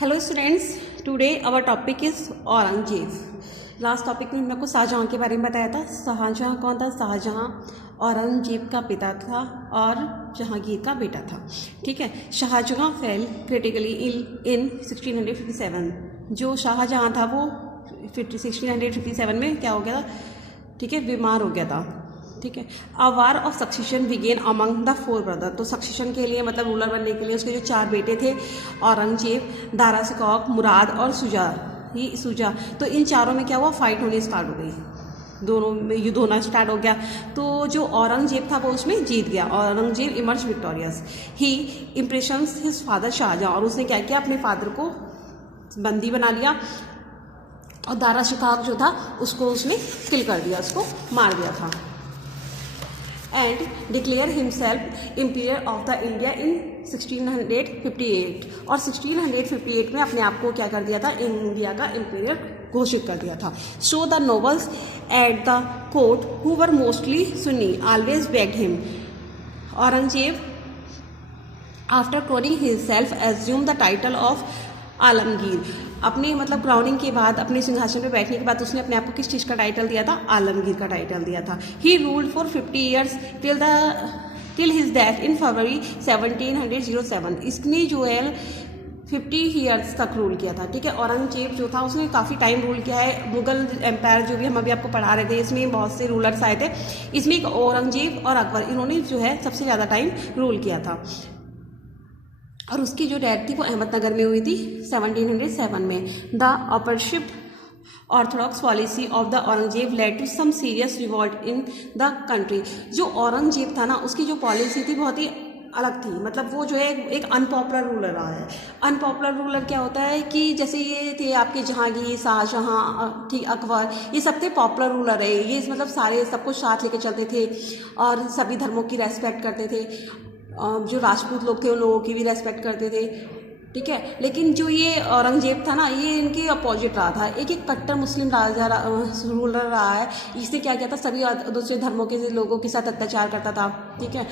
Hello students, today our topic is Aurangzeb. Last topic में हमने आपको शाहजहाँ के बारे में बताया था। शाहजहाँ कौन था? शाहजहाँ औरंगजेब का पिता था और जहांगीर का बेटा था। ठीक है। शाहजहाँ फेल क्रिटिकली इन 1657। जो शाहजहाँ था वो 1657 में क्या हो गया था? ठीक है, बीमार हो गया था। ठीक है। A war of succession began among the four brother. तो सक्सेशन के लिए मतलब रूलर बनने के लिए उसके जो चार बेटे थे, औरंगजेब, दारा शिकोह, मुराद और सुजा, तो इन चारों में क्या हुआ? फाइट होनी स्टार्ट हो गई, दोनों में युद्ध होना स्टार्ट हो गया। तो जो औरंगजेब था वो उसमें जीत गया। Aurangzeb emerge victorious. He impressions his father Shah Jahan, और उसने क्या किया? अपने फादर को बंदी बना लिया और दारा शिकोह जो था उसको उसने किल कर दिया, उसको मार दिया था। And declare himself emperor of the India in 1658। और 1658 में अपने आप को क्या कर दिया था? इंडिया का इम्पीरियर घोषित कर दिया था। So the nobles at the court who were mostly Sunni always bagged him. Aurangzeb after क्रोनिंग himself assume the title of Alamgir. अपने मतलब क्राउनिंग के बाद, अपने सिंहासन पे बैठने के बाद उसने अपने आप को किस चीज़ का टाइटल दिया था? आलमगीर का टाइटल दिया था। He ruled for 50 years till his death in February 1707। इसने जो है 50 ईयर्स तक रूल किया था। ठीक है। औरंगजेब जो था उसने काफ़ी टाइम रूल किया है। मुगल एम्पायर जो भी हम अभी आपको पढ़ा रहे थे, इसमें बहुत से रूलर्स आए थे। इसमें एक औरंगजेब और अकबर, इन्होंने जो है सबसे ज़्यादा टाइम रूल किया था। और उसकी जो डेथ थी वो अहमदनगर में हुई थी 1707 में। The oppressive orthodox policy of the Aurangzeb led to some serious revolt in the country. जो औरंगजेब था ना, उसकी जो पॉलिसी थी बहुत ही अलग थी। मतलब वो जो है एक अनपॉपुलर रूलर रहा है। अनपॉपुलर रूलर क्या होता है कि जैसे ये थे आपके जहांगीर, शाहजहाँ, ठीक, अकबर, ये सब थे पॉपुलर रूलर है। ये मतलब सारे सबको साथ लेके चलते थे और सभी धर्मों की रेस्पेक्ट करते थे। जो राजपूत लोग थे उन लोगों की भी रेस्पेक्ट करते थे। ठीक है। लेकिन जो ये औरंगजेब था ना, ये इनके अपोजिट रहा था। एक कट्टर मुस्लिम राजा रूलर रहा है। इसने क्या किया था? सभी दूसरे धर्मों के लोगों के साथ अत्याचार करता था। ठीक है।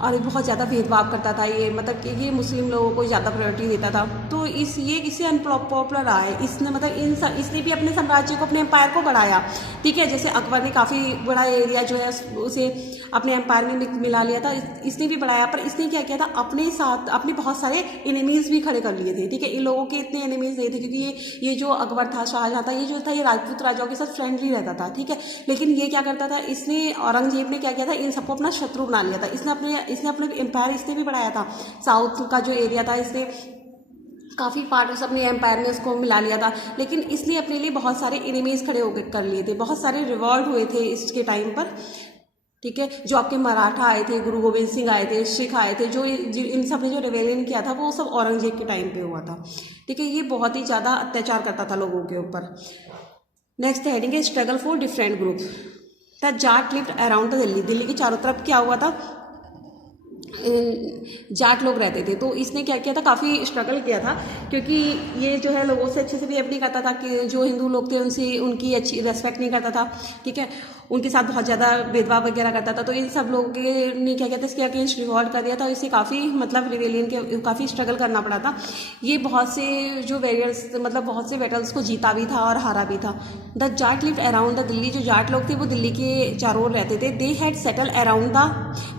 और बहुत ज़्यादा भेदभाव करता था। ये मतलब कि ये मुस्लिम लोगों को ज़्यादा प्रायोरिटी देता था। तो इससे अनपॉपुलर रहा है। इसने मतलब इसने भी अपने साम्राज्य को, अपने एम्पायर को बढ़ाया। ठीक है। जैसे अकबर ने काफ़ी बड़ा एरिया जो है उसे अपने एम्पायर में मिला लिया था, इसने भी बढ़ाया। पर इसने क्या किया था? अपने साथ अपने बहुत सारे एनिमीज़ भी खड़े कर लिए थे। ठीक है। इन लोगों के इतने एनिमीज़ नहीं थे क्योंकि ये जो अकबर था, शाहजहाँ था, ये जो था ये राजपूत राजाओं के साथ फ्रेंडली रहता था। ठीक है। लेकिन ये क्या करता था? इसने औरंगजेब ने क्या किया था? इन सबको अपना शत्रु बना लिया था। इसने अपने एम्पायर इसने भी बढ़ाया था। साउथ का जो एरिया था इसने काफ़ी पार्ट उस अपने एम्पायर में उसको मिला लिया था। लेकिन इसने अपने लिए बहुत सारे एनिमीज़ खड़े होकर कर लिए थे। बहुत सारे रिवॉल्ट हुए थे इसके टाइम पर। ठीक है। जो आपके मराठा आए थे, गुरु गोविंद सिंह आए थे, सिख आए थे, जो इन सब ने जो रिवेलियन किया था वो सब औरंगजेब के टाइम पे हुआ था। ठीक है। ये बहुत ही ज़्यादा अत्याचार करता था लोगों के ऊपर। नेक्स्ट हेडिंग है struggle for different group. The Jat lived around the Delhi. Delhi के चारों तरफ क्या हुआ था? जाट लोग रहते थे। तो इसने क्या किया था? काफ़ी स्ट्रगल किया था क्योंकि ये जो है लोगों से अच्छे से बिहेव नहीं करता था। कि जो हिंदू लोग थे उनसे उनकी अच्छी रेस्पेक्ट नहीं करता था। ठीक है। उनके साथ बहुत ज़्यादा भेदभाव वगैरह करता था। तो इन सब लोगों ने क्या किया था? इसके अगेंस्ट रिवॉल्ट कर दिया था। इसे काफ़ी मतलब रिवेलियन के काफ़ी स्ट्रगल करना पड़ा था। ये बहुत से जो वॉरियर्स मतलब बहुत से बैटल्स को जीता भी था और हारा भी था। The Jat lived around the Delhi. जो जाट लोग थे वो दिल्ली के चारों ओर रहते थे। They had settle around the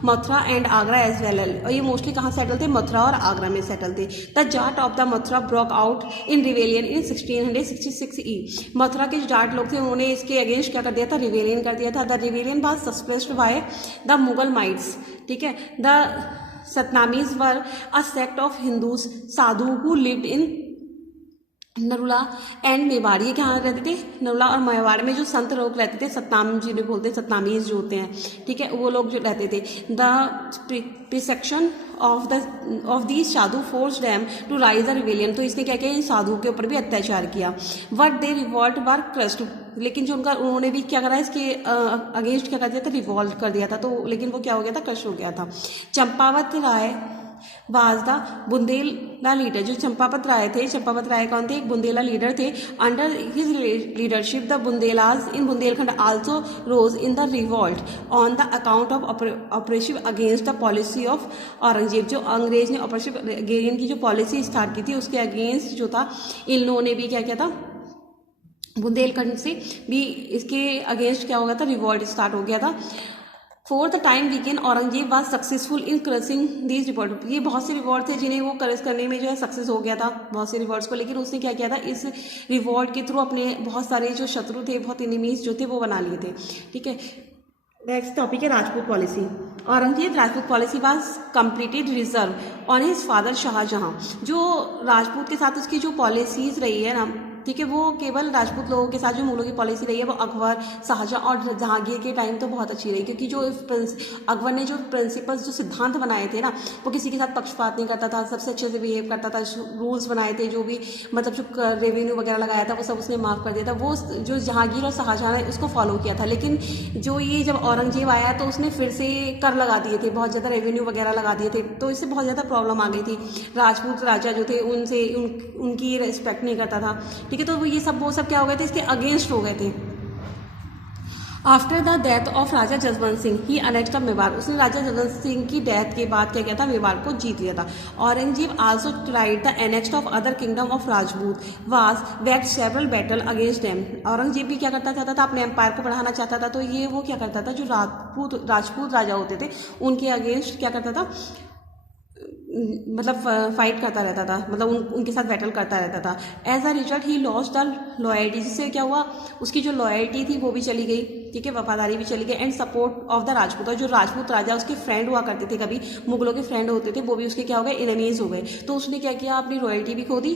Mathura and Agra as well. और ये मोस्टली कहाँ सेटल थे? मथुरा और आगरा में सेटल थे। The Jat of the Mathura broke out in rebellion in 1666 ई। मथुरा के जो जाट लोग थे उन्होंने इसके अगेंस्ट क्या कर दिया था? रिवेलियन कर दिया था। The rebellion was suppressed by the Mughal mights. ठीक है। The Satnamis were a sect of Hindus sadhu who lived in Narula and Mewar. ये कहाँ रहते थे? नरुला और मेवाड़ में जो संत लोग रहते थे, सतनाम जिन्हें बोलते हैं, सतनामीज जो होते हैं। ठीक है। वो लोग जो रहते थे। The persecution of these sadhu forced them to raise the rebellion. तो इसने क्या किया? इन साधुओं के ऊपर भी अत्याचार किया। What they revolt were crust. लेकिन जो उन्होंने भी क्या करा? इसके अगेंस्ट क्या कर दिया था? रिवॉल्ट कर दिया था। तो लेकिन वो क्या हो गया था? क्रश हो गया था। Champawat Rai was the Bundela leader. जो चंपावत राय थे, चंपावत राय कौन थे? एक बुंदेला लीडर थे। Under his leadership the Bundelas in Bundelkhand also rose in the revolt on the account of operation against the policy of Aurangzeb. जो अंग्रेज ने ऑपरेशन अगेंस्ट की जो पॉलिसी स्टार्ट की थी उसके अगेंस्ट जो था, इन लोगों ने भी क्या किया था, बुंदेलखंड से भी इसके अगेंस्ट क्या हो गया था, रिवॉल्ट स्टार्ट हो गया था। For the time weekend Aurangzeb was successful in crushing these revolt. ये बहुत से रिवॉल्ट थे जिन्हें वो क्रश करने में जो है सक्सेस हो गया था, बहुत से रिवॉल्ट्स को। लेकिन उसने क्या किया था, इस रिवॉल्ट के थ्रू अपने बहुत सारे जो शत्रु थे, बहुत एनिमीज जो थे वो बना लिए थे। ठीक है, नेक्स्ट टॉपिक है Rajput policy. Aurangzeb Rajput policy was completed reserve on his father Shahjahan. जो राजपूत के साथ उसकी जो पॉलिसीज रही है ना, ठीक है, वो केवल राजपूत लोगों के साथ जो मुगलों की पॉलिसी रही है वो अकबर, शाहजहां और जहांगीर के टाइम तो बहुत अच्छी रही, क्योंकि जो अकबर ने जो प्रिंसिपल्स, जो सिद्धांत बनाए थे ना, वो किसी के साथ पक्षपात नहीं करता था, सबसे अच्छे से बिहेव करता था। रूल्स बनाए थे, जो भी मतलब जो रेवेन्यू वगैरह लगाया था वो सब उसने माफ़ कर दिया था। वो जो जहांगीर और शाहजहां ने उसको फॉलो किया था। लेकिन जो ये जब औरंगजेब आया तो उसने फिर से कर लगा दिए थे, बहुत ज़्यादा रेवेन्यू वगैरह लगा दिए थे, तो इससे बहुत ज़्यादा प्रॉब्लम आ गई थी। राजपूत राजा जो थे उनसे उनकी रिस्पेक्ट नहीं करता था। ठीक है, तो वो सब क्या हो गए थे, इसके अगेंस्ट हो गए थे। After the death of Raja Jaswant Singh he annexed Mewar. उसने राजा जसवंत सिंह की डेथ के बाद क्या किया था, मेवाड़ को जीत लिया था। Aurangzeb also tried the एनेक्स्ट of other kingdom of Rajput was waked several battle against them. Aurangzeb भी क्या करता चाहता था, अपने एम्पायर को बढ़ाना चाहता था, तो ये वो क्या करता था, जो राजपूत राजा होते थे उनके अगेंस्ट क्या करता था, मतलब फाइट करता रहता था, मतलब उनके साथ बैटल करता रहता था। As a result he lost the loyalty. जिससे क्या हुआ, उसकी जो लॉयल्टी थी वो भी चली गई। ठीक है, वफादारी भी चली गई। And support of the Rajput. और जो राजपूत राजा उसके फ्रेंड हुआ करते थे, कभी मुगलों के फ्रेंड होते थे, वो भी उसके क्या हो गए, एनिमीज हो गए। तो उसने क्या किया, अपनी लॉयल्टी भी खो दी,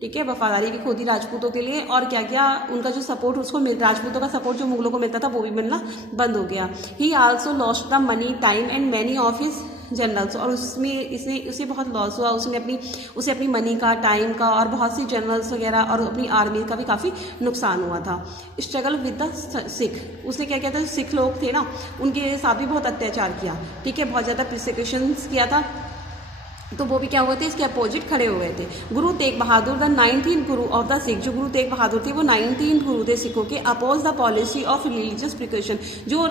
ठीक है, वफादारी भी खो दी राजपूतों के लिए, और क्या किया, उनका जो सपोर्ट उसको राजपूतों का सपोर्ट जो मुगलों को मिलता था वो भी मिलना बंद हो गया। ही also lost the money, time and many of his generals. और उसमें उसे बहुत लॉस हुआ। उसे अपनी मनी का, टाइम का और बहुत सी जनरल्स वगैरह और अपनी आर्मी का भी काफ़ी नुकसान हुआ था। Struggle with the Sikh. उसने क्या किया था, जो सिख लोग थे ना उनके साथ भी बहुत अत्याचार किया। ठीक है, बहुत ज़्यादा प्रिसिक्यूशंस किया था, तो वो भी क्या हुए थे, इसके अपोजिट खड़े हुए थे। गुरु तेग बहादुर the 19th Guru of the Sikh. जो गुरु तेग बहादुर थे वो 19th गुरु थे सिखों के। Oppose the policy of religious precaution. जो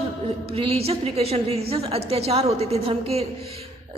रिलीजियस अत्याचार होते थे,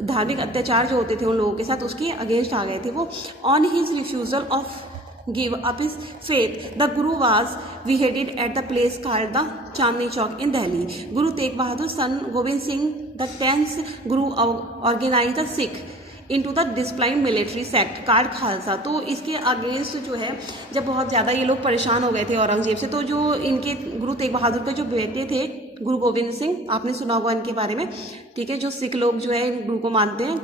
धार्मिक अत्याचार जो होते थे उन लोगों के साथ, उसके अगेंस्ट आ गए थे वो। On his refusal of give up his faith the guru was beheaded at the place called the Chandni Chowk in Delhi. Guru Tegh Bahadur son Gobind Singh the 10th guru organise the Sikh into the discipline military sect called Khalsa. तो इसके against जो है, जब बहुत ज़्यादा ये लोग परेशान हो गए थे औरंगजेब से, तो जो इनके गुरु तेग बहादुर के जो बेटे थे गुरु गोविंद सिंह, आपने सुना होगा इनके बारे में, ठीक है, जो सिख लोग जो है गुरु को मानते हैं।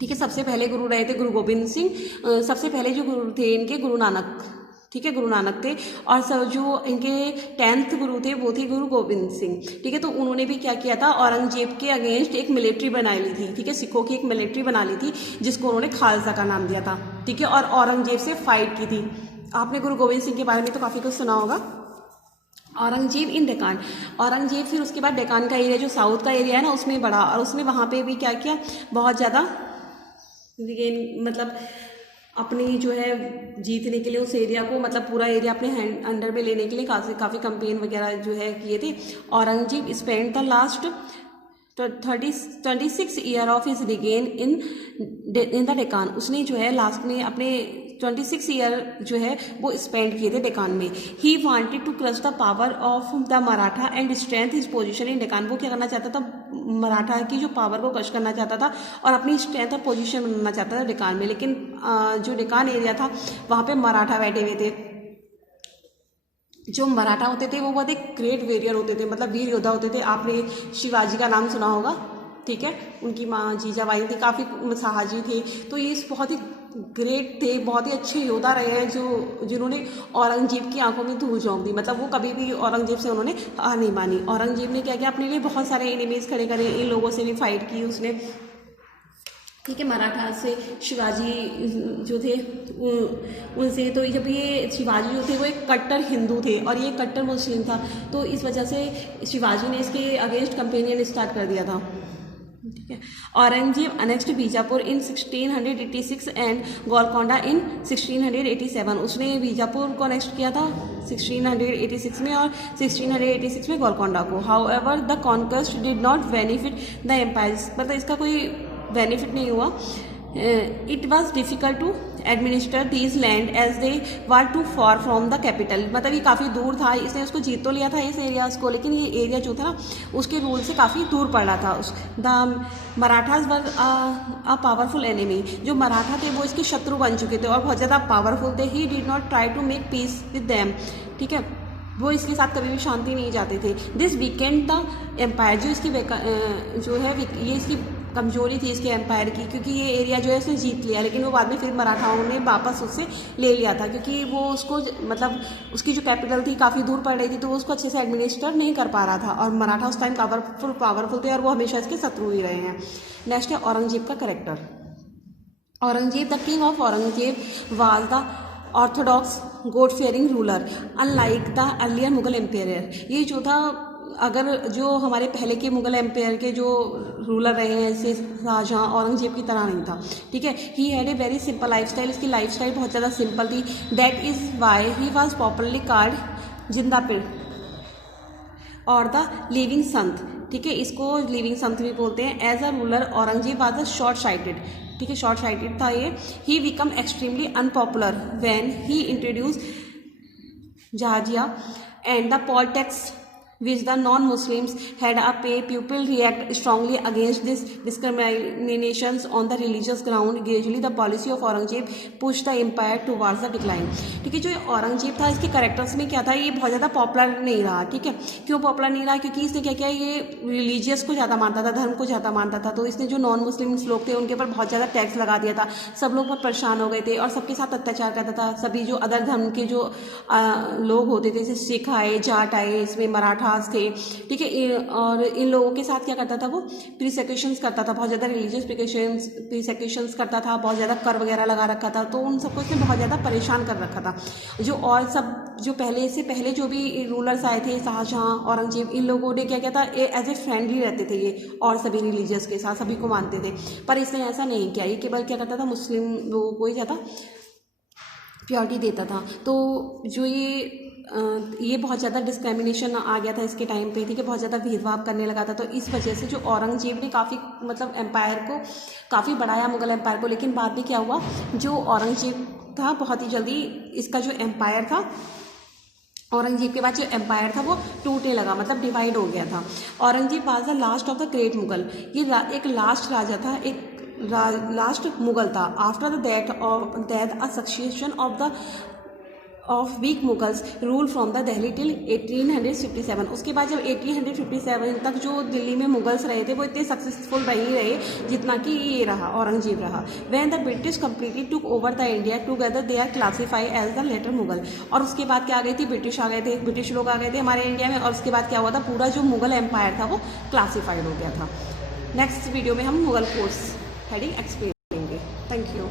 ठीक है, सबसे पहले गुरु रहे थे गुरु गोविंद सिंह। सबसे पहले जो गुरु थे इनके गुरु नानक, ठीक है, गुरु नानक थे। और सब जो इनके 10th गुरु थे वो थे गुरु गोविंद सिंह। ठीक है, तो उन्होंने भी क्या किया था, औरंगजेब के अगेंस्ट एक मिलिट्री बना ली थी। ठीक है, सिखों की एक मिलिट्री बना ली थी जिसको उन्होंने खालसा का नाम दिया था। ठीक है, और औरंगजेब से फाइट की थी। आपने गुरु गोविंद सिंह के बारे में तो काफ़ी कुछ सुना होगा। औरंगजेब इन डेकान। औरंगजेब फिर उसके बाद डेकान का एरिया, जो साउथ का एरिया है ना, उसमें बढ़ा, और उसने वहाँ पे भी क्या किया, बहुत ज़्यादा मतलब अपनी जो है जीतने के लिए उस एरिया को, मतलब पूरा एरिया अपने अंडर में लेने के लिए काफ़ी कंपेन वगैरह जो है किए थे। Aurangzeb spend the last 26 year of his regain in the Deccan. उसने जो है लास्ट में अपने 26 ईयर जो है वो स्पेंड किए थे डेकान में। He wanted to crush the power of the Maratha and strength his position in Deccan. वो क्या करना चाहता था, मराठा की जो पावर को क्रश करना चाहता था और अपनी स्ट्रेंथ और पोजीशन बनाना चाहता था डेकान में। लेकिन जो डेकान एरिया था वहाँ पे मराठा बैठे हुए थे। जो मराठा होते थे वो बहुत एक ग्रेट वेरियर होते थे, मतलब वीर योद्धा होते थे। आपने शिवाजी का नाम सुना होगा, ठीक है, उनकी माँ जीजाबाई थी, काफ़ी साहसी थे। तो ये बहुत ही ग्रेट थे, बहुत ही अच्छे योद्धा रहे हैं जिन्होंने औरंगजेब की आंखों में धूल झोंक दी। मतलब वो कभी भी औरंगजेब से उन्होंने हार नहीं मानी। औरंगजेब ने क्या किया, अपने लिए बहुत सारे एनिमीज खड़े करे, इन लोगों से भी फाइट की उसने। ठीक है, मराठा से शिवाजी जो थे उनसे। तो जब ये शिवाजी जो थे वो एक कट्टर हिंदू थे और ये कट्टर मुस्लिम था, तो इस वजह से शिवाजी ने इसके अगेंस्ट कंपेनियन स्टार्ट कर दिया था। ठीक है। Aurangzeb annexed Bijapur in 1686 and Golconda in 1687। उसने बीजापुर को अनेक्स्ट किया था 1686 में और 1686 में गोलकोंडा को। However the conquest did not benefit the empire, मतलब इसका कोई बेनिफिट नहीं हुआ। It was difficult to administer these land as they were too far from the capital, मतलब ये काफ़ी दूर था, इसने उसको जीत तो लिया था इस एरियाज़ को, लेकिन ये एरिया जो था ना उसके रूल से काफ़ी दूर पड़ रहा था। The Marathas were a powerful enemy, जो मराठा थे वो इसके शत्रु बन चुके थे और बहुत ज़्यादा पावरफुल थे। He did not try to make peace with them, ठीक है, वो इसके साथ कभी भी शांति नहीं चाहते थे। दिस वीकेंड द एम्पायर, जो इसकी जो है ये इसकी कमजोरी थी इसके एम्पायर की, क्योंकि ये एरिया जो है उसने जीत लिया, लेकिन वो बाद में फिर मराठाओं ने वापस उससे ले लिया था, क्योंकि वो उसको मतलब उसकी जो कैपिटल थी काफ़ी दूर पड़ रही थी, तो वो उसको अच्छे से एडमिनिस्टर नहीं कर पा रहा था। और मराठा उस टाइम पावरफुल थे और वो हमेशा इसके शत्रु ही रहे हैं। नेक्स्ट है औरंगजेब का character. Aurangzeb the king of Aurangzeb was the orthodox god fearing ruler unlike the earlier Mughal empire. ये जो था, अगर जो हमारे पहले के मुगल एम्पायर के जो रूलर रहे हैं जैसे शाहजहाँ, औरंगजेब की तरह नहीं था, ठीक है। He had a very simple life style, इसकी लाइफ स्टाइल बहुत ज़्यादा सिंपल थी। That is why he was popularly called जिंदा पीर और द लिविंग संत, ठीक है, इसको लिविंग संत भी बोलते हैं। As a ruler Aurangzeb was a short sighted, ठीक है, शॉर्ट साइटेड था ये। He become extremely unpopular when he introduce jizya and the poll tax which the non-Muslims had a pay. People react strongly against this discriminations on the religious ground. Gradually the policy of Aurangzeb pushed the empire towards the decline. ठीक है, जो औरंगजेब था इसके characters में क्या था, ये बहुत ज़्यादा पॉपुलर नहीं रहा, ठीक है। क्यों पॉपुलर नहीं रहा? क्योंकि इसने क्या किया, ये रिलीजियस को ज़्यादा मानता था, धर्म को ज़्यादा मानता था, तो इसने जो नॉन मुस्लिम्स लोग थे उनके ऊपर बहुत ज़्यादा टैक्स लगा दिया था। सब लोग बहुत परेशान हो गए थे और सबके साथ अत्याचार करता था। सभी जो अदर धर्म के जो लोग होते थे, जैसे सिख आए, जाट आए, इसमें मराठा थे, ठीक है, और इन लोगों के साथ क्या करता था, वो प्रीसेक्यूशंस करता था, बहुत ज़्यादा रिलीजियस प्रीसेक्यूशंस करता था, बहुत ज़्यादा कर वगैरह लगा रखा था, तो उन सबको इसने बहुत ज़्यादा परेशान कर रखा था। जो और सब जो पहले जो भी रूलर्स आए थे, शाहजहाँ, औरंगजेब, इन लोगों ने क्या किया था, एज ए फ्रेंडली रहते थे ये और सभी रिलीजियस के साथ, सभी को मानते थे। पर इसने ऐसा नहीं किया, ये केवल क्या करता था, मुस्लिम लोगों को ही ज़्यादा प्योरिटी देता था। तो जो ये बहुत ज़्यादा डिस्क्रिमिनेशन आ गया था इसके टाइम पे, ठीक है, बहुत ज़्यादा भेदभाव करने लगा था। तो इस वजह से जो औरंगजेब ने काफ़ी मतलब एम्पायर को काफ़ी बढ़ाया, मुगल एम्पायर को, लेकिन बाद में क्या हुआ, जो औरंगजेब था बहुत ही जल्दी इसका जो एम्पायर था, औरंगजेब के बाद जो एम्पायर था वो टूटने लगा, मतलब डिवाइड हो गया था। Aurangzeb was the last of the great Mughal, ये एक लास्ट राजा था, एक लास्ट मुगल था। After the death a succession of weak Mughals rule from the Delhi till 1857। उसके बाद जब 1857 तक जो दिल्ली में मुगल्स रहे थे वो इतने सक्सेसफुल नहीं रहे जितना कि ये रहा, औरंगजेब रहा। When the British completely took over the India together they are classify as the later Mughal. और उसके बाद क्या आ गई थी, ब्रिटिश आ गए थे, ब्रिटिश लोग आ गए थे हमारे इंडिया में, और उसके बाद क्या हुआ था, पूरा जो मुगल एम्पायर था वो क्लासीफाइड हो गया था। नेक्स्ट वीडियो में हम मुगल कोर्स हेडिंग एक्सप्लेन करेंगे। Thank you.